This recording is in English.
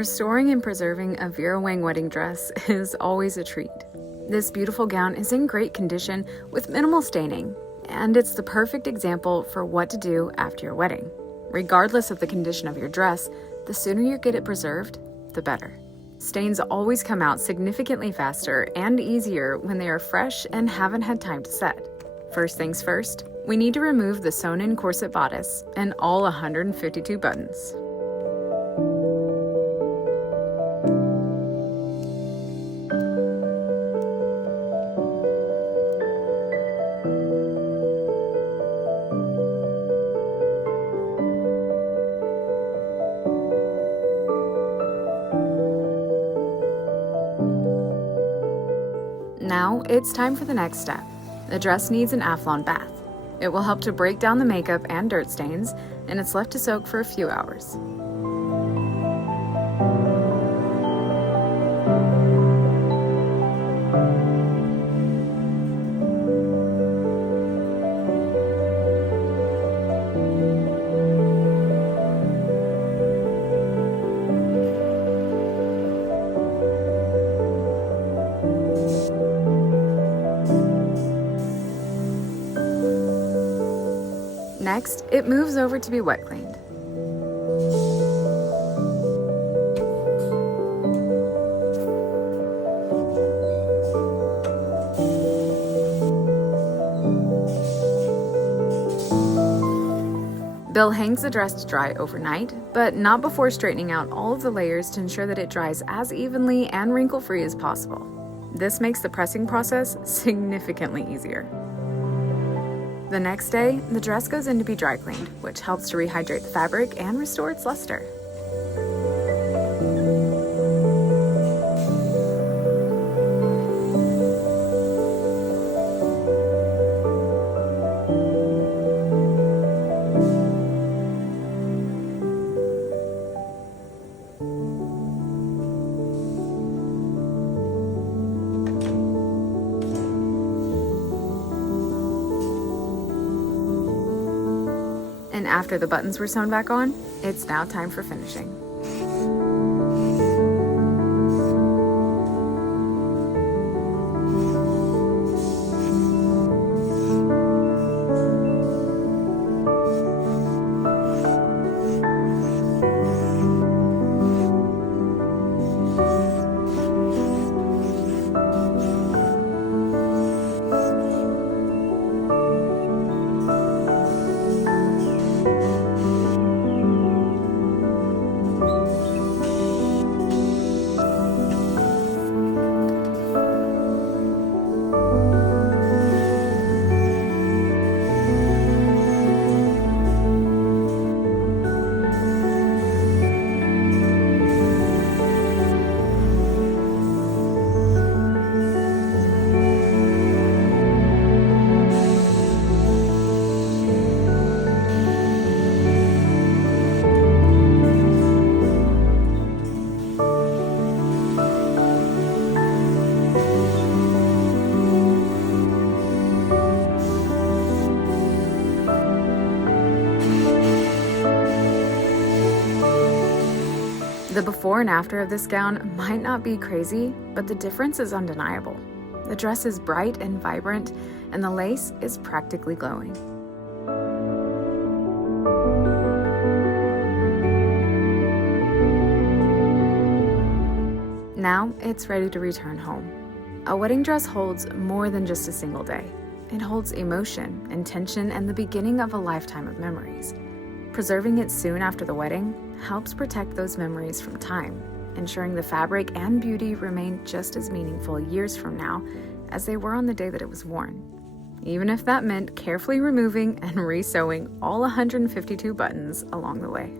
Restoring and preserving a Vera Wang wedding dress is always a treat. This beautiful gown is in great condition with minimal staining, and it's the perfect example for what to do after your wedding. Regardless of the condition of your dress, the sooner you get it preserved, the better. Stains always come out significantly faster and easier when they are fresh and haven't had time to set. First things first, we need to remove the sewn-in corset bodice and all 152 buttons. Now, it's time for the next step. The dress needs an Aflon bath. It will help to break down the makeup and dirt stains, and it's left to soak for a few hours. Next, it moves over to be wet cleaned. Bill hangs the dress to dry overnight, but not before straightening out all of the layers to ensure that it dries as evenly and wrinkle-free as possible. This makes the pressing process significantly easier. The next day, the dress goes in to be dry cleaned, which helps to rehydrate the fabric and restore its luster. And after the buttons were sewn back on, it's now time for finishing. The before and after of this gown might not be crazy, but the difference is undeniable. The dress is bright and vibrant, and the lace is practically glowing. Now it's ready to return home. A wedding dress holds more than just a single day. It holds emotion, intention, and the beginning of a lifetime of memories. Preserving it soon after the wedding helps protect those memories from time, ensuring the fabric and beauty remain just as meaningful years from now as they were on the day that it was worn, even if that meant carefully removing and re-sewing all 152 buttons along the way.